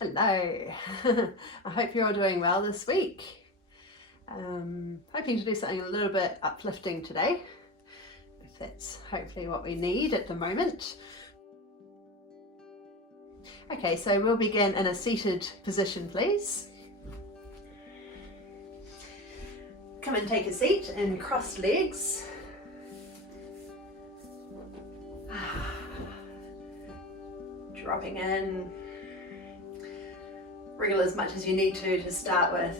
Hello, I hope you're all doing well this week. Hoping to do something a little bit uplifting today, if that's hopefully what we need at the moment. Okay, so we'll begin in a seated position, please. Come and take a seat in crossed legs. Dropping in. Wriggle as much as you need to start with.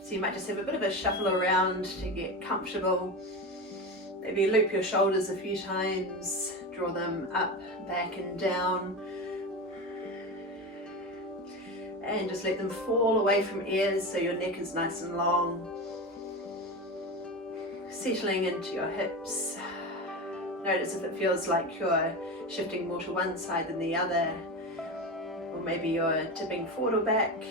So you might just have a bit of a shuffle around to get comfortable. Maybe loop your shoulders a few times, draw them up, back and down. And just let them fall away from ears so your neck is nice and long. Settling into your hips. Notice if it feels like you're shifting more to one side than the other. Or maybe you're tipping forward or back.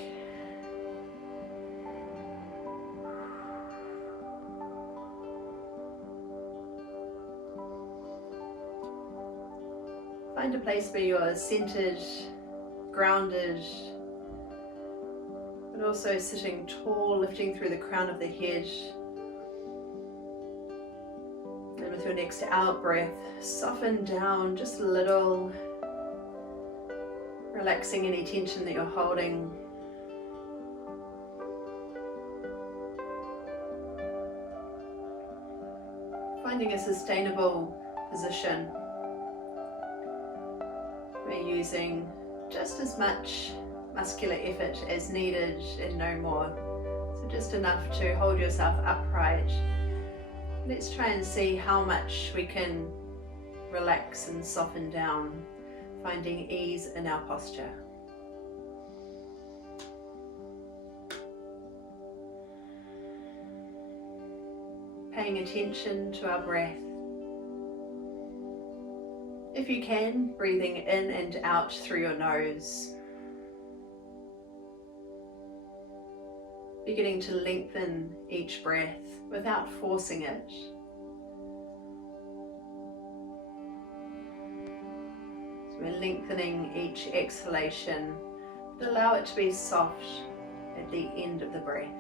Find a place where you're centered, grounded, but also sitting tall, lifting through the crown of the head. And with your next out breath, soften down just a little. Relaxing any tension that you're holding. Finding a sustainable position. We're using just as much muscular effort as needed and no more. So just enough to hold yourself upright. Let's try and see how much we can relax and soften down. Finding ease in our posture. Paying attention to our breath. If you can, breathing in and out through your nose. Beginning to lengthen each breath without forcing it. We're lengthening each exhalation, but allow it to be soft at the end of the breath.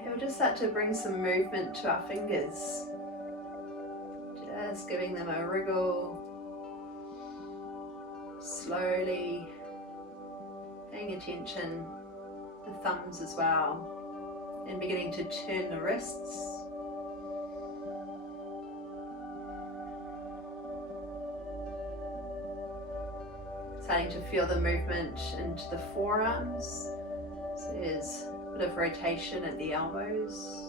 Okay, we'll just start to bring some movement to our fingers. Just giving them a wriggle, slowly, paying attention, the thumbs as well, and beginning to turn the wrists. Starting to feel the movement into the forearms, so there's a bit of rotation at the elbows.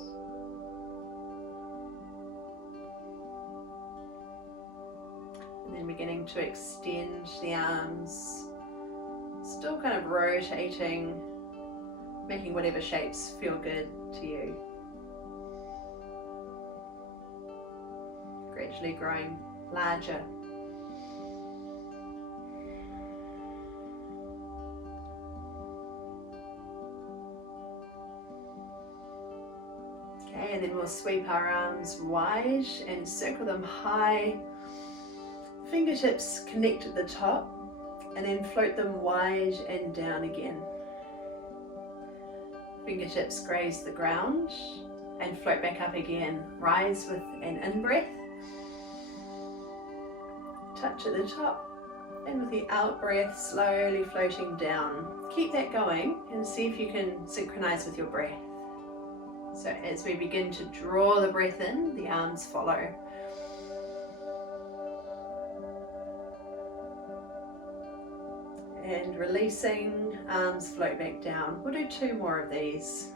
Beginning to extend the arms, still kind of rotating, making whatever shapes feel good to you. Gradually growing larger. Okay, and then we'll sweep our arms wide and circle them high. Fingertips connect at the top and then float them wide and down again. Fingertips graze the ground and float back up again. Rise with an in-breath. Touch at the top, and with the out-breath slowly floating down. Keep that going and see if you can synchronize with your breath. So as we begin to draw the breath in, the arms follow. And releasing, arms float back down. We'll do 2 more of these.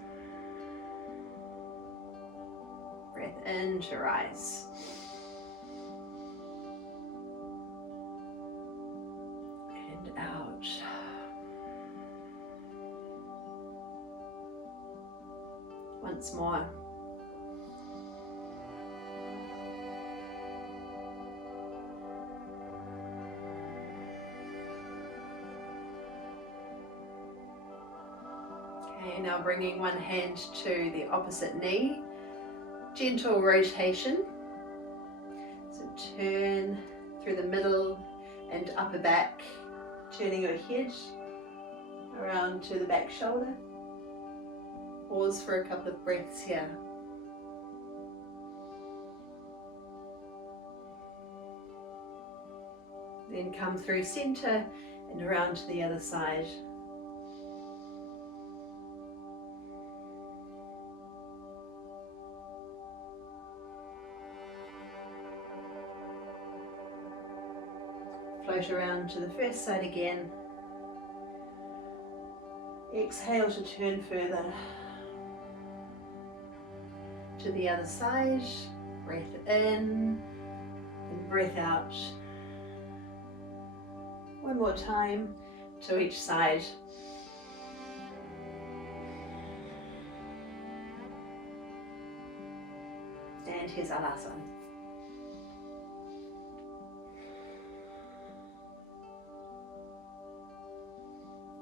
Breath in to rise. And out. Once more. Okay, now bringing one hand to the opposite knee, gentle rotation. So turn through the middle and upper back, turning your head around to the back shoulder. Pause for a couple of breaths here. Then come through center and around to the other side. Float around to the first side again. Exhale to turn further to the other side. Breath in and breath out. One more time to each side. And here's Alasana.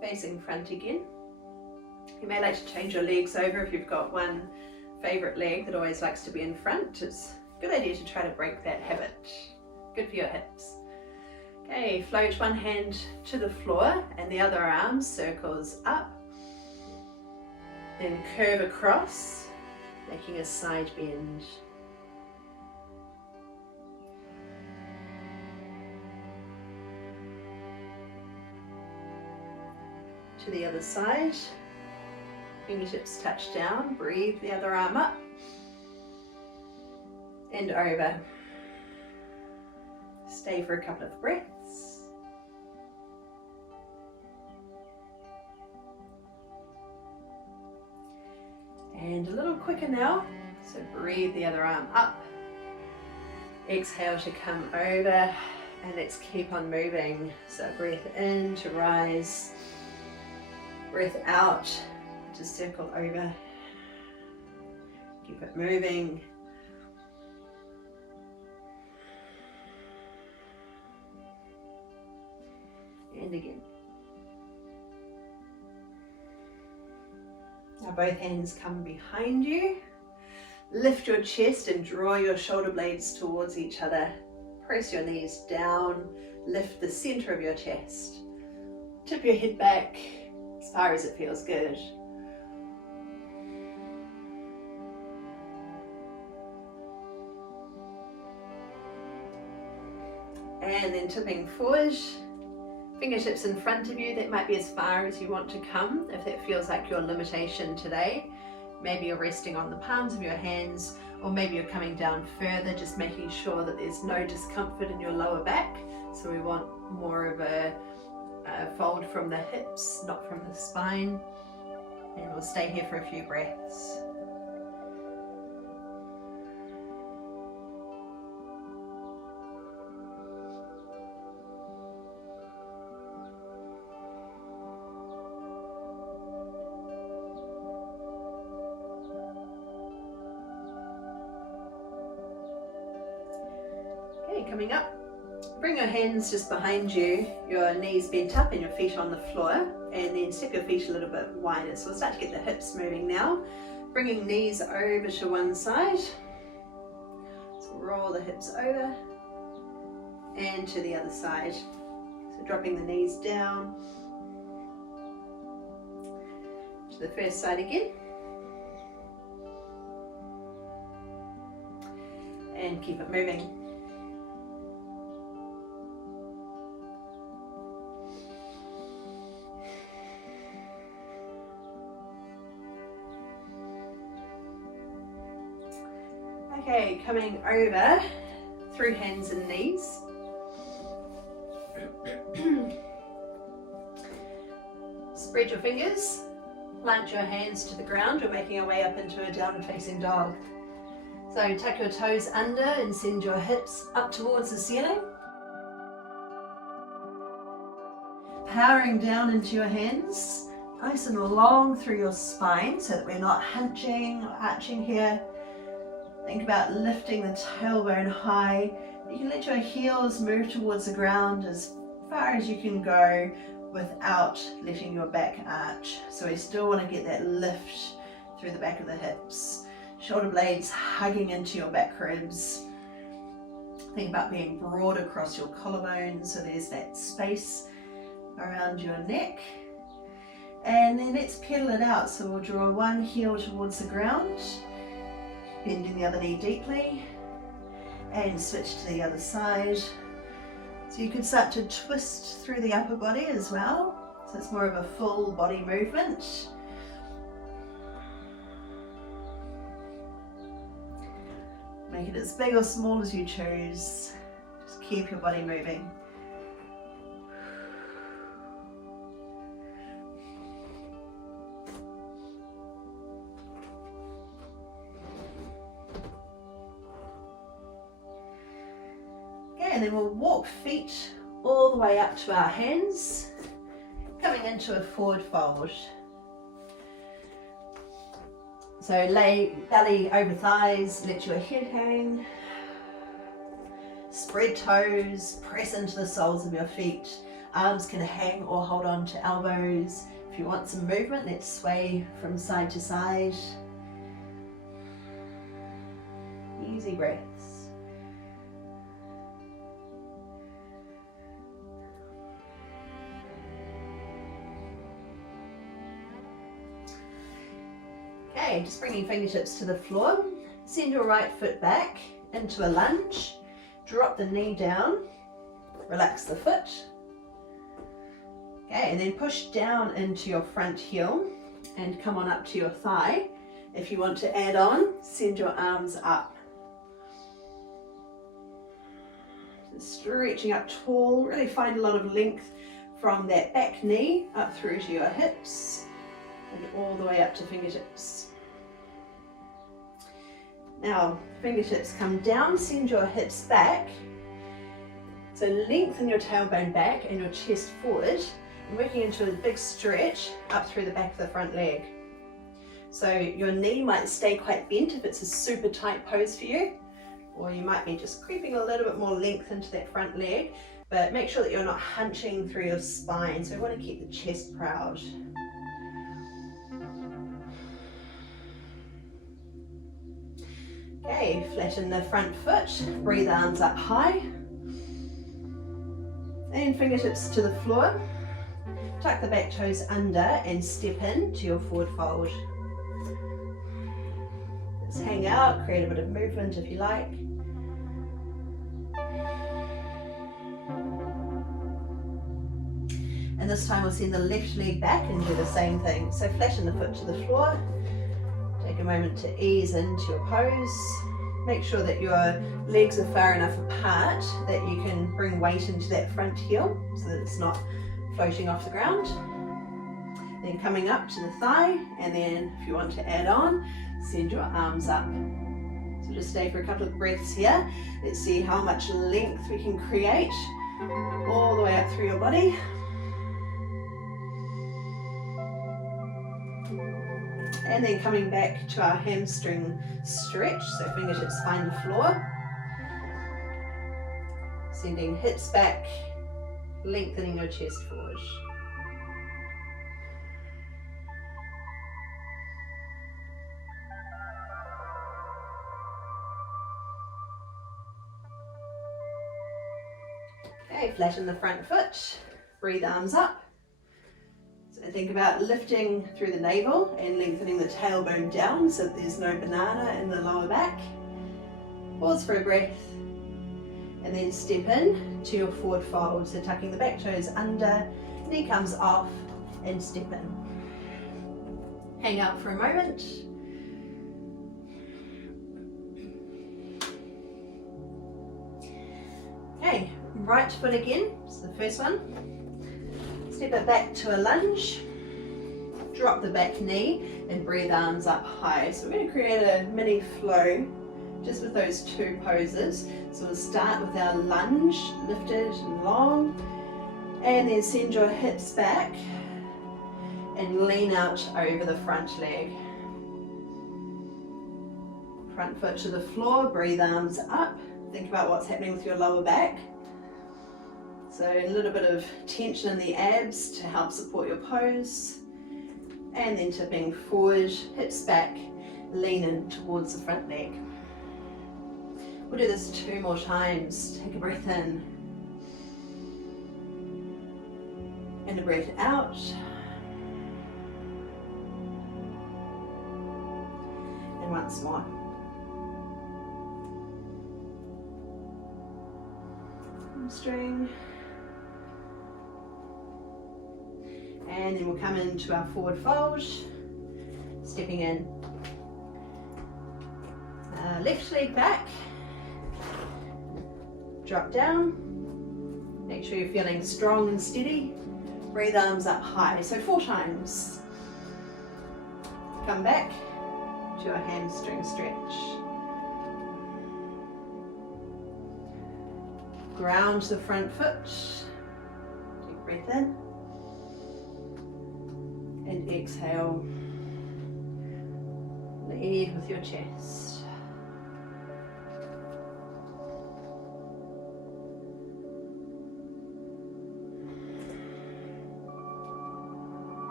Facing front again. You may like to change your legs over if you've got one favourite leg that always likes to be in front. It's a good idea to try to break that habit. Good for your hips. Okay, float one hand to the floor and the other arm circles up. Then curve across, making a side bend. To the other side, fingertips touch down, breathe the other arm up and over. Stay for a couple of breaths. And a little quicker now, so breathe the other arm up. Exhale to come over, and let's keep on moving. So breath in to rise. Breath out to circle over. Keep it moving. And again. Now both hands come behind you. Lift your chest and draw your shoulder blades towards each other. Press your knees down. Lift the center of your chest. Tip your head back as far as it feels good. And then tipping forward, fingertips in front of you. That might be as far as you want to come if that feels like your limitation today. Maybe you're resting on the palms of your hands, or maybe you're coming down further, just making sure that there's no discomfort in your lower back. So we want more of a fold from the hips, not from the spine. And we'll stay here for a few breaths. Okay, coming up. Bring your hands just behind you, your knees bent up and your feet on the floor, and then step your feet a little bit wider. So we'll start to get the hips moving now. Bringing knees over to one side. So roll the hips over and to the other side. So dropping the knees down. To the first side again. And keep it moving. Okay, coming over through hands and knees. Spread your fingers, plant your hands to the ground. You're making your way up into a downward facing dog. So tuck your toes under and send your hips up towards the ceiling. Powering down into your hands, nice and long through your spine so that we're not hunching or arching here. Think about lifting the tailbone high. You can let your heels move towards the ground as far as you can go without letting your back arch. So we still want to get that lift through the back of the hips. Shoulder blades hugging into your back ribs. Think about being broad across your collarbones, so there's that space around your neck. And then let's pedal it out. So we'll draw one heel towards the ground, bending the other knee deeply, and switch to the other side. So you could start to twist through the upper body as well. So it's more of a full body movement. Make it as big or small as you choose. Just keep your body moving. And then we'll walk feet all the way up to our hands, coming into a forward fold. So lay belly over thighs, let your head hang, spread toes, press into the soles of your feet. Arms can hang or hold on to elbows. If you want some movement, let's sway from side to side. Easy breaths. Okay, just bringing fingertips to the floor. Send your right foot back into a lunge. Drop the knee down. Relax the foot. Okay, and then push down into your front heel and come on up to your thigh. If you want to add on, send your arms up. Stretching up tall, really find a lot of length from that back knee up through to your hips and all the way up to fingertips. Now, fingertips come down, send your hips back. So lengthen your tailbone back and your chest forward, and working into a big stretch up through the back of the front leg. So your knee might stay quite bent if it's a super tight pose for you, or you might be just creeping a little bit more length into that front leg, but make sure that you're not hunching through your spine. So we want to keep the chest proud. Okay, flatten the front foot, breathe arms up high, and fingertips to the floor. Tuck the back toes under and step in to your forward fold. Just hang out, create a bit of movement if you like. And this time we'll send the left leg back and do the same thing. So flatten the foot to the floor. Take a moment to ease into your pose. Make sure that your legs are far enough apart that you can bring weight into that front heel so that it's not floating off the ground. Then coming up to the thigh, and then if you want to add on, send your arms up. So just stay for a couple of breaths here. Let's see how much length we can create all the way up through your body. And then coming back to our hamstring stretch, so fingertips find the floor. Sending hips back, lengthening your chest forward. Okay, flatten the front foot, breathe arms up. So think about lifting through the navel and lengthening the tailbone down so that there's no banana in the lower back. Pause for a breath and then step in to your forward fold. So tucking the back toes under, knee comes off and step in. Hang out for a moment. Okay, right foot again, so the first one. Step it back to a lunge, drop the back knee and breathe arms up high. So we're going to create a mini flow just with those two poses. So we'll start with our lunge, lifted and long, and then send your hips back and lean out over the front leg. Front foot to the floor, breathe arms up. Think about what's happening with your lower back. So a little bit of tension in the abs to help support your pose. And then tipping forward, hips back, lean in towards the front leg. We'll do this 2 more times. Take a breath in. And a breath out. And once more. Hamstring. And then we'll come into our forward fold, stepping in. Left leg back, drop down, make sure you're feeling strong and steady, breathe arms up high, so 4 times. Come back to a hamstring stretch. Ground the front foot, deep breath in. And exhale, lead with your chest.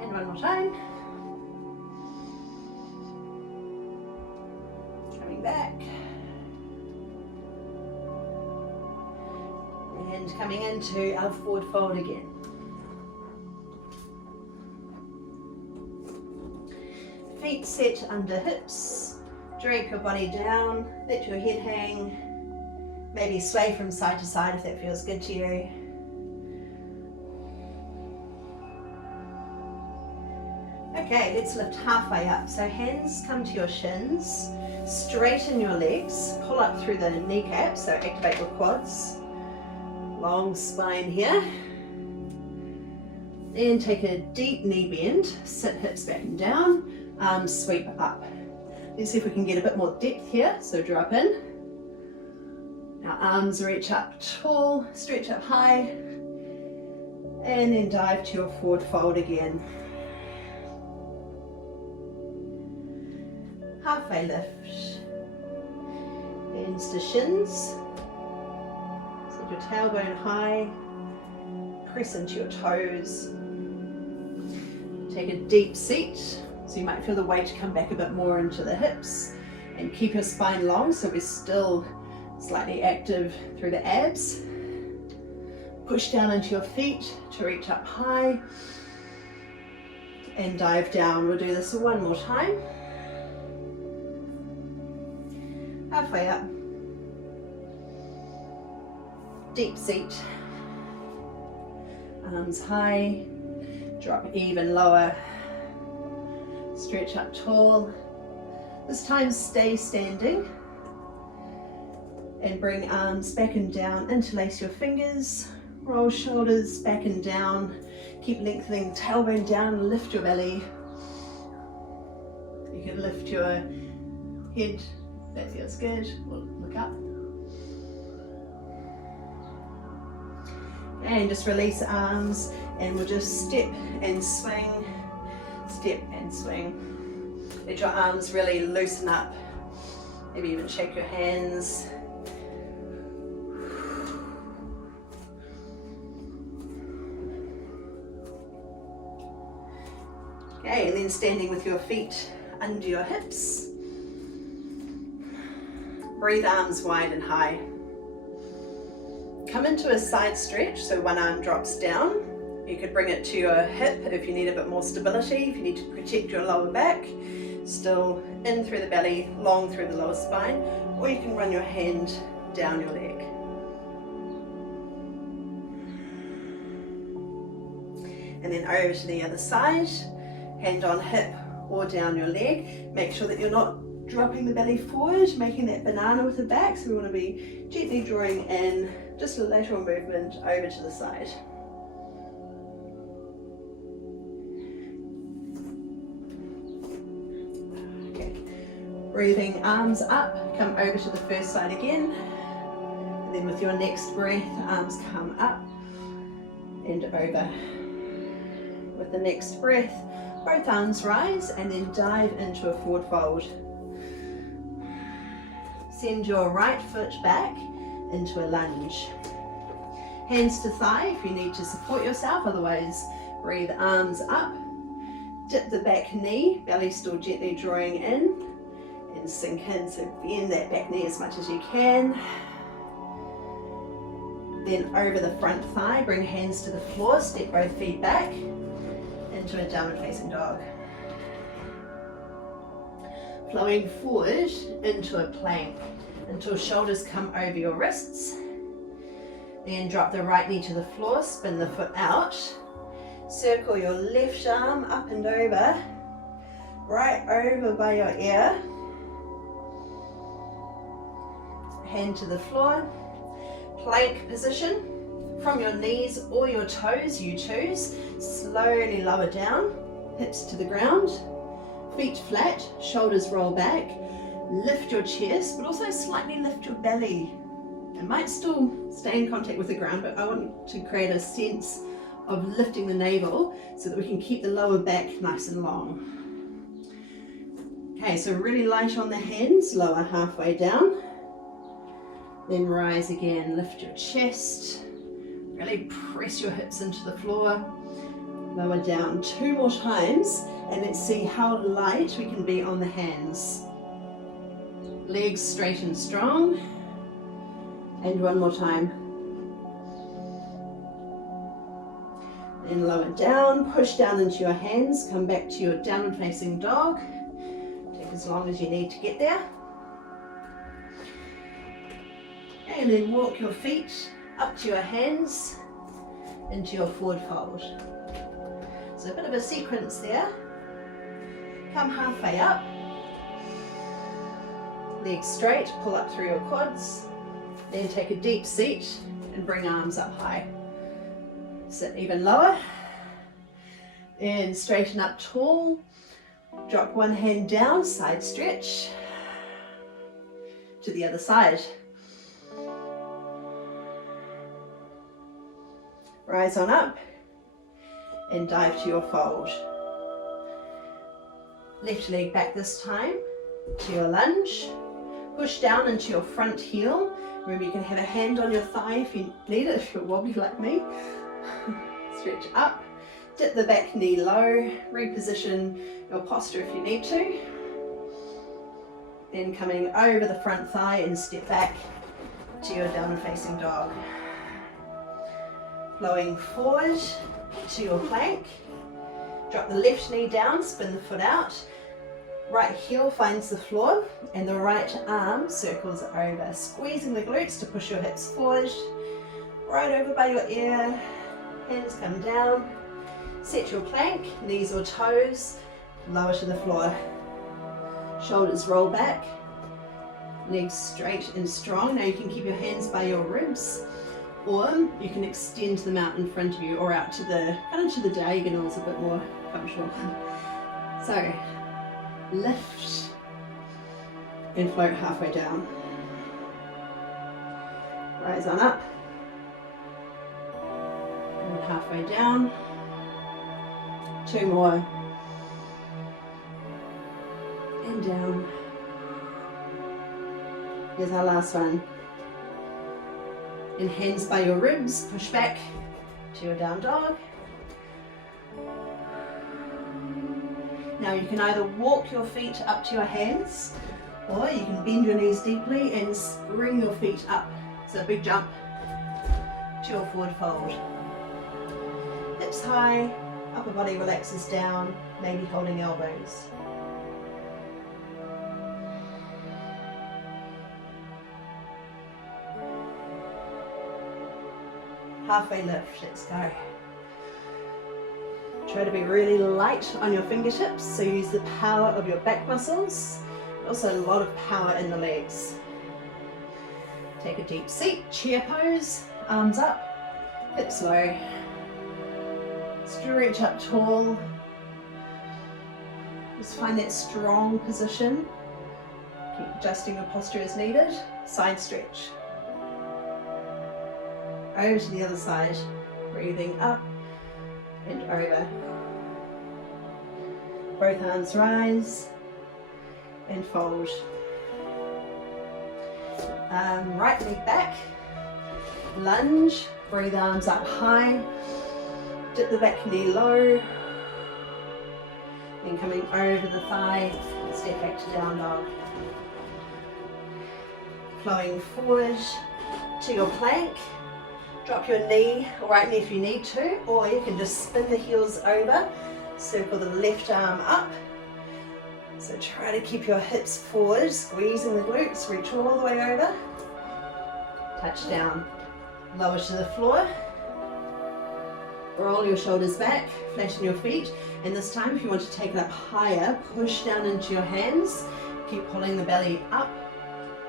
And one more time. Coming back. And coming into our forward fold again. Feet set under hips, drape your body down, let your head hang, maybe sway from side to side if that feels good to you. Okay, let's lift halfway up. So hands come to your shins, straighten your legs, pull up through the kneecaps, so activate your quads. Long spine here. Then take a deep knee bend, sit hips back and down. Arms sweep up. Let's see if we can get a bit more depth here. So drop in. Now arms reach up tall, stretch up high, and then dive to your forward fold again. Halfway lift. Hands to shins. Set your tailbone high. Press into your toes. Take a deep seat. So you might feel the weight come back a bit more into the hips, and keep your spine long so we're still slightly active through the abs. Push down into your feet to reach up high and dive down. We'll do this 1 more time. Halfway up. Deep seat. Arms high, drop even lower. Stretch up tall. This time stay standing and bring arms back and down. Interlace your fingers, roll shoulders back and down. Keep lengthening tailbone down, lift your belly. You can lift your head, that feels good. Look up. And just release arms, and we'll just step and swing. Step and swing. Let your arms really loosen up. Maybe even shake your hands. Okay, and then standing with your feet under your hips. Breathe arms wide and high. Come into a side stretch, so one arm drops down. You could bring it to your hip if you need a bit more stability, if you need to protect your lower back. Still in through the belly, long through the lower spine, or you can run your hand down your leg. And then over to the other side, hand on hip or down your leg. Make sure that you're not dropping the belly forward, making that banana with the back, so we want to be gently drawing in, just a lateral movement over to the side. Breathing arms up, come over to the first side again. And then with your next breath, arms come up and over. With the next breath, both arms rise and then dive into a forward fold. Send your right foot back into a lunge. Hands to thigh if you need to support yourself, otherwise breathe arms up. Dip the back knee, belly still gently drawing in, and sink in, so bend that back knee as much as you can. Then over the front thigh, bring hands to the floor, step both feet back into a downward facing dog. Flowing forward into a plank until shoulders come over your wrists. Then drop the right knee to the floor, spin the foot out. Circle your left arm up and over, right over by your ear. Hand to the floor. Plank position. From your knees or your toes, you choose. Slowly lower down, hips to the ground, feet flat, shoulders roll back. Lift your chest, but also slightly lift your belly. It might still stay in contact with the ground, but I want to create a sense of lifting the navel so that we can keep the lower back nice and long. Okay, so really light on the hands, lower halfway down. Then rise again, lift your chest, really press your hips into the floor, lower down 2 more times, and let's see how light we can be on the hands. Legs straight and strong, and 1 more time. Then lower down, push down into your hands, come back to your downward facing dog. Take as long as you need to get there. And then walk your feet up to your hands into your forward fold. So a bit of a sequence there. Come halfway up. Legs straight, pull up through your quads. Then take a deep seat and bring arms up high. Sit even lower. And straighten up tall. Drop one hand down, side stretch. To the other side. Rise on up and dive to your fold. Left leg back this time to your lunge. Push down into your front heel. Remember, you can have a hand on your thigh if you need it, if you're wobbly like me. Stretch up, dip the back knee low, reposition your posture if you need to. Then coming over the front thigh and step back to your downward facing dog. Flowing forward to your plank. Drop the left knee down, spin the foot out. Right heel finds the floor and the right arm circles over, squeezing the glutes to push your hips forward. Right over by your ear, hands come down. Set your plank, knees or toes, lower to the floor. Shoulders roll back, legs straight and strong. Now you can keep your hands by your ribs, or you can extend them out in front of you or out to the kind of to the diagonal is a bit more functional. So lift and float halfway down. Rise on up and halfway down. 2 more and down. Here's our last one. And hands by your ribs, push back to your down dog. Now you can either walk your feet up to your hands, or you can bend your knees deeply and bring your feet up. So a big jump to your forward fold. Hips high, upper body relaxes down, maybe holding elbows. Halfway lift, let's go. Try to be really light on your fingertips, so use the power of your back muscles, but also a lot of power in the legs. Take a deep seat, chair pose, arms up, hips low. Stretch up tall. Just find that strong position. Keep adjusting your posture as needed. Side stretch. Over to the other side, breathing up and over. Both arms rise and fold. Right leg back, Lunge, breathe arms up high, dip the back knee low, then coming over the thigh, step back to down dog. Flowing forward to your plank, drop your knee, right knee if you need to, or you can just spin the heels over, circle the left arm up. So try to keep your hips forward, squeezing the glutes, reach all the way over, touch down, lower to the floor, roll your shoulders back, flatten your feet, and this time if you want to take it up higher, push down into your hands, keep pulling the belly up,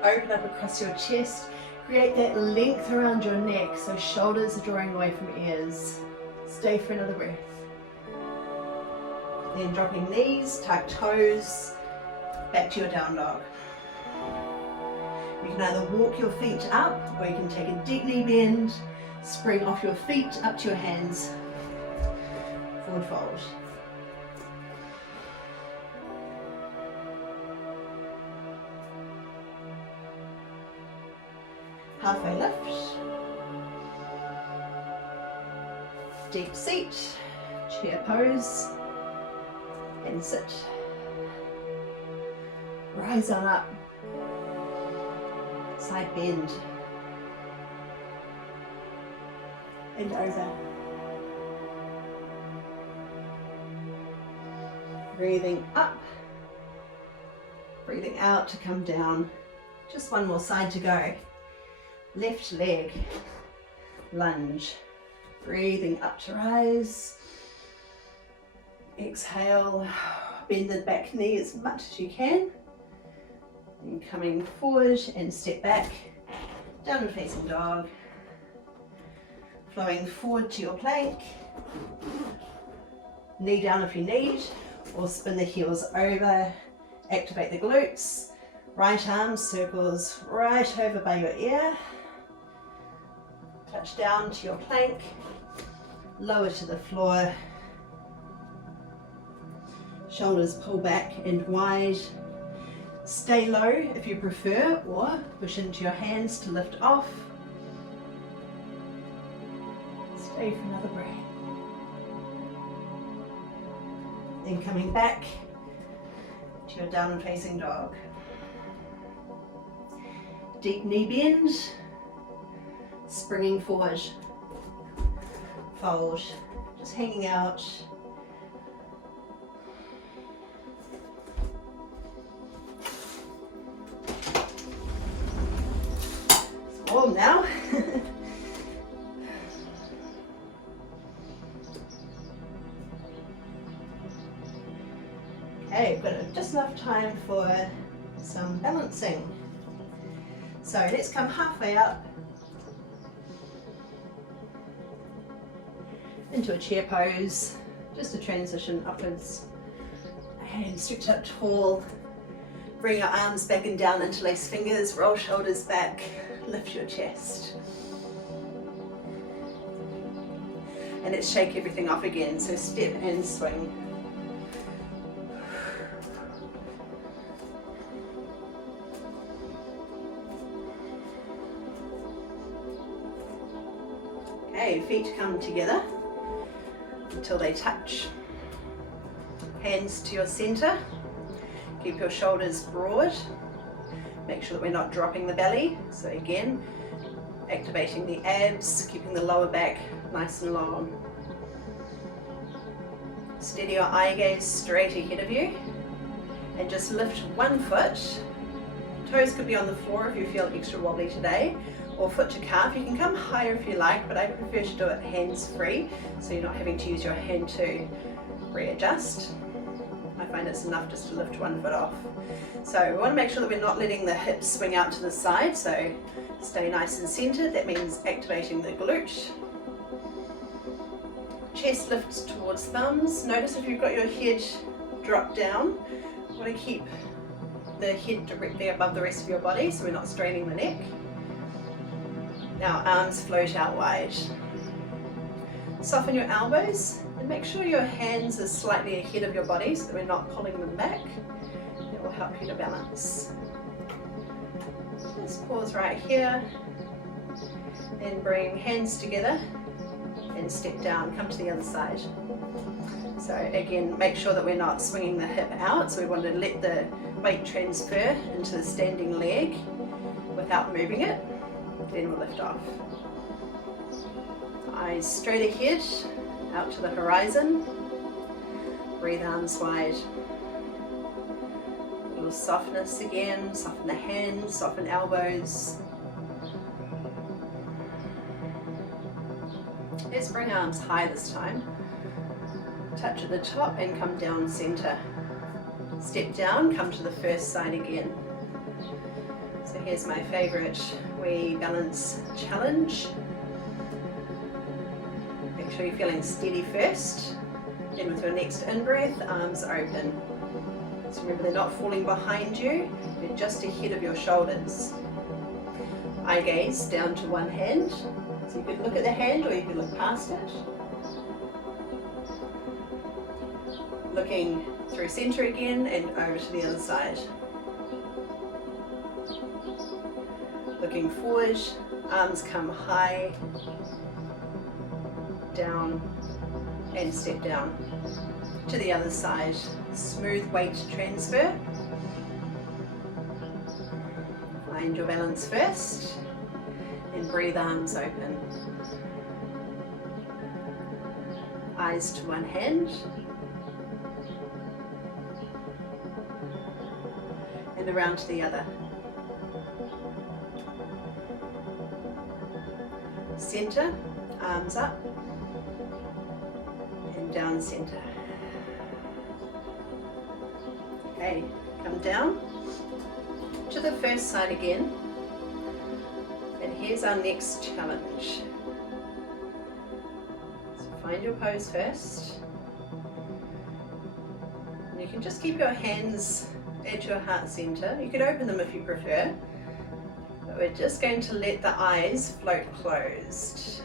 open up across your chest, create that length around your neck so shoulders are drawing away from ears. Stay for another breath. Then dropping knees, tuck toes, back to your down dog. You can either walk your feet up or you can take a deep knee bend, spring off your feet up to your hands, forward fold. Halfway lift, deep seat, chair pose, and sit. Rise on up, side bend, and over. Breathing up, breathing out to come down. Just one more side to go. Left leg, lunge, breathing up to rise. Exhale, bend the back knee as much as you can. And coming forward and step back, downward facing dog. Flowing forward to your plank. Knee down if you need, or spin the heels over, activate the glutes. Right arm circles right over by your ear. Touch down to your plank, lower to the floor. Shoulders pull back and wide. Stay low if you prefer, or push into your hands to lift off. Stay for another breath. Then coming back to your downward facing dog. Deep knee bend, springing forward, fold, just hanging out. It's warm now. Okay, got just enough time for some balancing. So let's come halfway up into a chair pose, just a transition upwards. Hands stretch up tall, bring your arms back and down, interlace fingers, roll shoulders back, lift your chest. And let's shake everything off again, so step and swing. Okay, feet come together until they touch. Hands to your center. Keep your shoulders broad. Make sure that we're not dropping the belly. So again, activating the abs, keeping the lower back nice and long. Steady your eye gaze straight ahead of you and just lift one foot. Toes could be on the floor if you feel extra wobbly today, or foot to calf. You can come higher if you like, but I prefer to do it hands free, so you're not having to use your hand to readjust. I find it's enough just to lift one foot off. So we want to make sure that we're not letting the hips swing out to the side, so stay nice and centered. That means activating the glute. Chest lifts towards thumbs. Notice if you've got your head dropped down, you want to keep the head directly above the rest of your body so we're not straining the neck. Now arms float out wide. Soften your elbows and make sure your hands are slightly ahead of your body so that we're not pulling them back. That will help you to balance. Just pause right here. Then bring hands together and step down, come to the other side. So again, make sure that we're not swinging the hip out, so we want to let the weight transfer into the standing leg without moving it. Then we'll lift off. Eyes straight ahead, out to the horizon. Breathe arms wide. A little softness again, soften the hands, soften elbows. Let's bring arms high this time. Touch at the top and come down center. Step down, come to the first side again. So here's my favorite wee balance challenge. Make sure you're feeling steady first. Then with your next in-breath, arms open. So remember, they're not falling behind you, they're just ahead of your shoulders. Eye gaze down to one hand. So you could look at the hand or you could look past it. Looking through center again and over to the other side. Looking forward, arms come high, down and step down. To the other side, smooth weight transfer. Find your balance first and breathe arms open. Eyes to one hand. And around to the other. Center, arms up, and down center. Okay, come down to the first side again. And here's our next challenge. So find your pose first. And you can just keep your hands at your heart center. You could open them if you prefer. But we're just going to let the eyes float closed.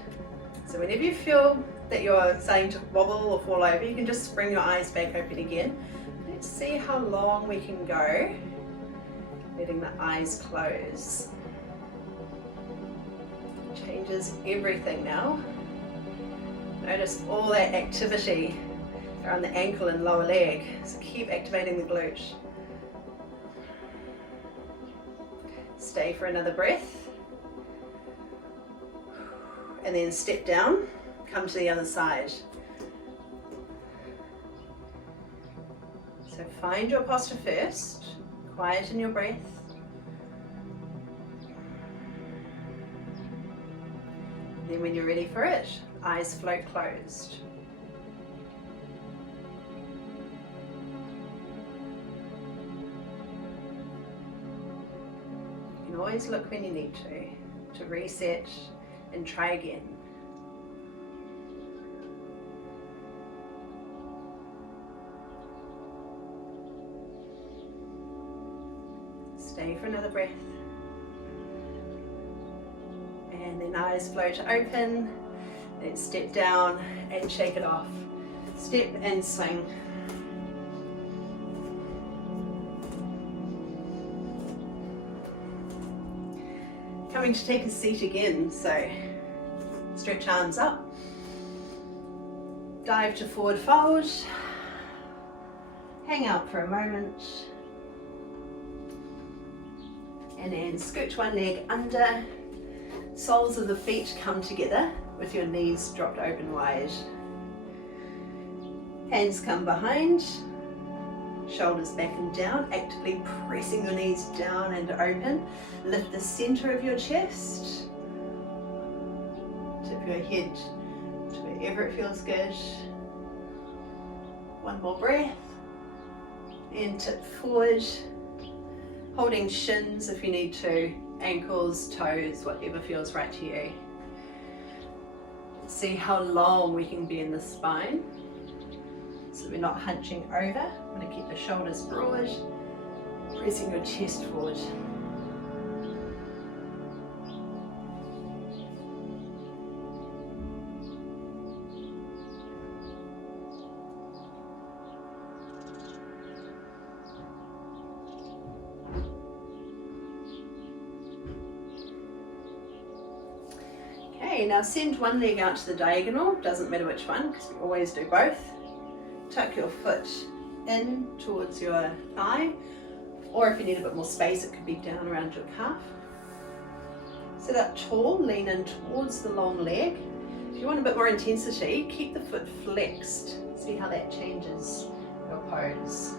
So whenever you feel that you're starting to wobble or fall over, you can just bring your eyes back open again. Let's see how long we can go, letting the eyes close. Changes everything now. Notice all that activity around the ankle and lower leg. So keep activating the glute. Stay for another breath. And then step down, come to the other side. So find your posture first, quieten your breath. Then when you're ready for it, eyes float closed. You can always look when you need to reset and try again. Stay for another breath. And then eyes float open, then step down and shake it off. Step and swing. Coming to take a seat again, so stretch arms up, dive to forward fold, hang out for a moment, and then scoot one leg under, soles of the feet come together with your knees dropped open wide. Hands come behind, shoulders back and down, actively pressing your knees down and open. Lift the center of your chest, tip your head to wherever it feels good. One more breath, and tip forward, holding shins if you need to, ankles, toes, whatever feels right to you. See how long we can be in the spine. So we're not hunching over. I'm going to keep the shoulders broad, pressing your chest forward. Okay, now send one leg out to the diagonal, doesn't matter which one because we always do both. Tuck your foot in towards your thigh, or if you need a bit more space it could be down around your calf. Sit up tall, lean in towards the long leg. If you want a bit more intensity, keep the foot flexed. See how that changes your pose.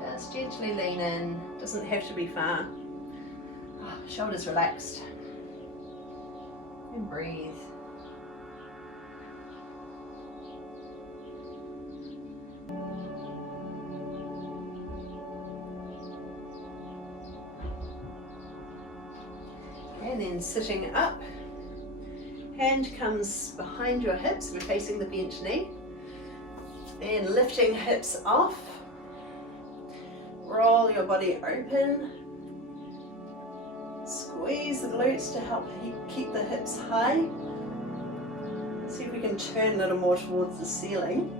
Just gently lean in, doesn't have to be far. Shoulders relaxed. And breathe. And then sitting up, hand comes behind your hips, we're facing the bent knee. Then lifting hips off, roll your body open, squeeze the glutes to help keep the hips high. See if we can turn a little more towards the ceiling.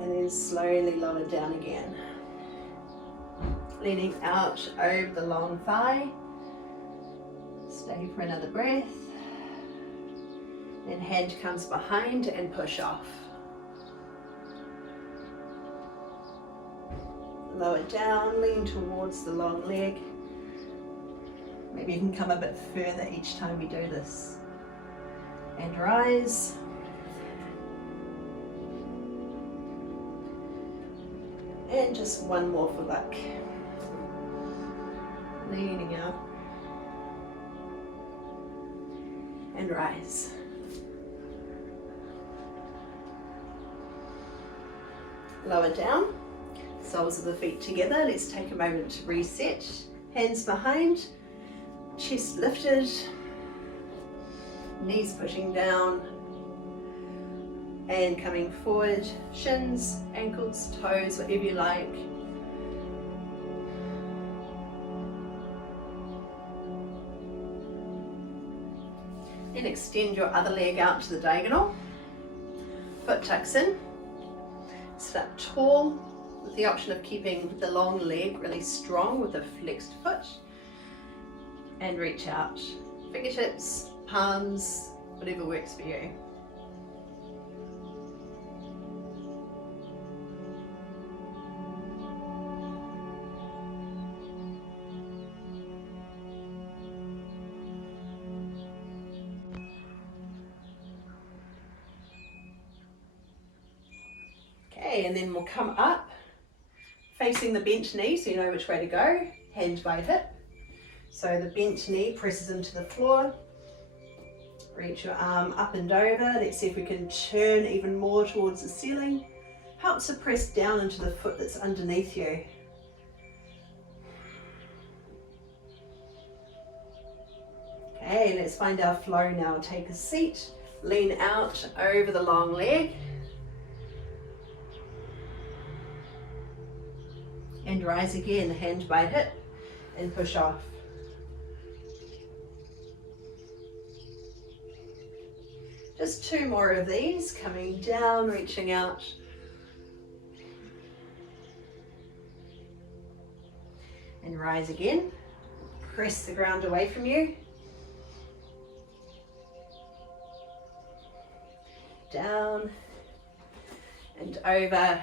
And then slowly lower down again. Leaning out over the long thigh. Stay for another breath. Then hand comes behind and push off. Lower down, lean towards the long leg. Maybe you can come a bit further each time we do this. And rise. And just one more for luck. Leaning out. And rise. Lower down. Soles of the feet together. Let's take a moment to reset. Hands behind. Chest lifted. Knees pushing down. And coming forward. Shins, ankles, toes, whatever you like. Then extend your other leg out to the diagonal. Foot tucks in. Sit up tall with the option of keeping the long leg really strong with a flexed foot. And reach out. Fingertips, palms, whatever works for you. And then we'll come up, facing the bent knee so you know which way to go, hand by hip. So the bent knee presses into the floor. Reach your arm up and over. Let's see if we can turn even more towards the ceiling. Help to press down into the foot that's underneath you. Okay, let's find our flow now. Take a seat, lean out over the long leg. And rise again, hand by hip, and push off. Just two more of these, coming down, reaching out. And rise again. Press the ground away from you. Down and over.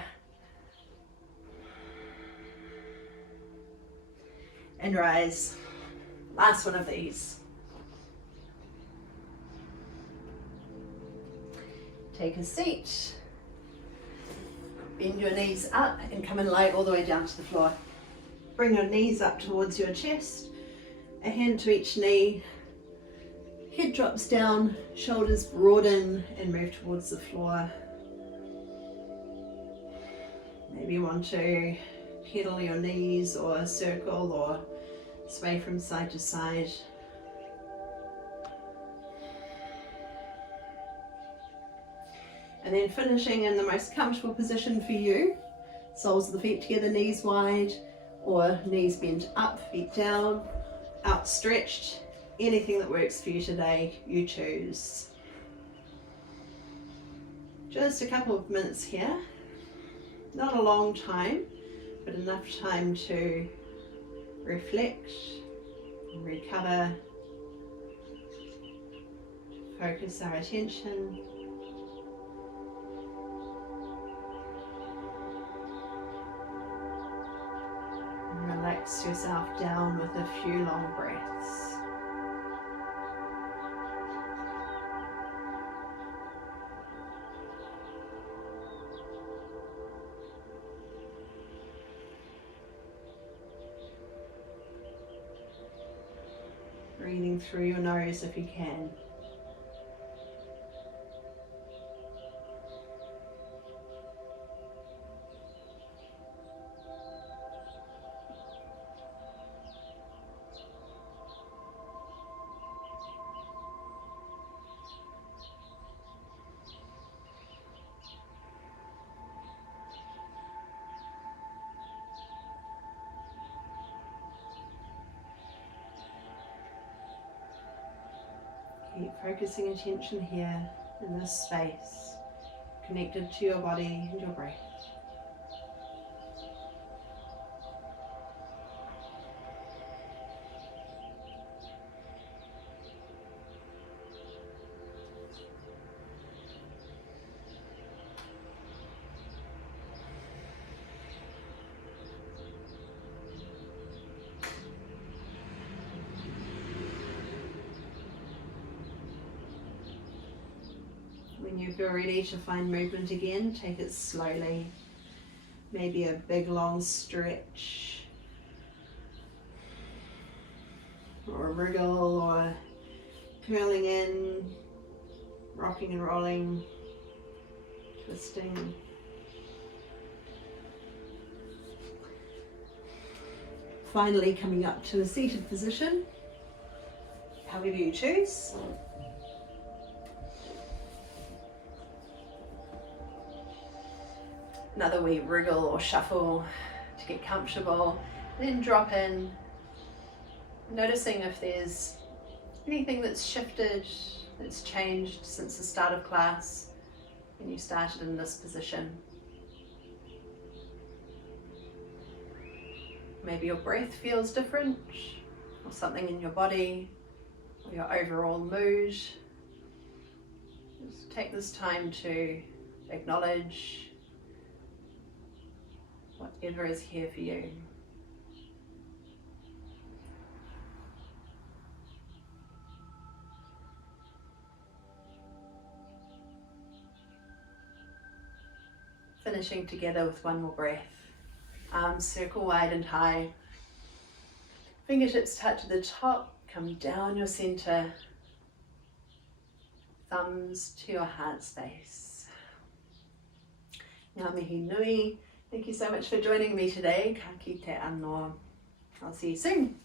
And rise. Last one of these. Take a seat. Bend your knees up and come and lay all the way down to the floor. Bring your knees up towards your chest. A hand to each knee. Head drops down, shoulders broaden and move towards the floor. Maybe you want to pedal your knees or circle or sway from side to side. And then finishing in the most comfortable position for you. Soles of the feet together, knees wide, or knees bent up, feet down, outstretched. Anything that works for you today, you choose. Just a couple of minutes here. Not a long time, but enough time to reflect, recover, focus our attention and relax yourself down with a few long breaths. Breathing through your nose if you can. Keep focusing attention here in this space, connected to your body and your breath. When you feel ready to find movement again, take it slowly. Maybe a big long stretch, or a wriggle, or curling in, rocking and rolling, twisting. Finally coming up to a seated position, however you choose. Another wee wriggle or shuffle to get comfortable, then drop in, noticing if there's anything that's shifted, that's changed since the start of class when you started in this position. Maybe your breath feels different, or something in your body, or your overall mood. Just take this time to acknowledge whatever is here for you. Finishing together with one more breath. Arms circle wide and high. Fingertips touch at the top, come down your center. Thumbs to your heart space. Ngā mihi nui. Thank you so much for joining me today. Ka kite anō. I'll see you soon.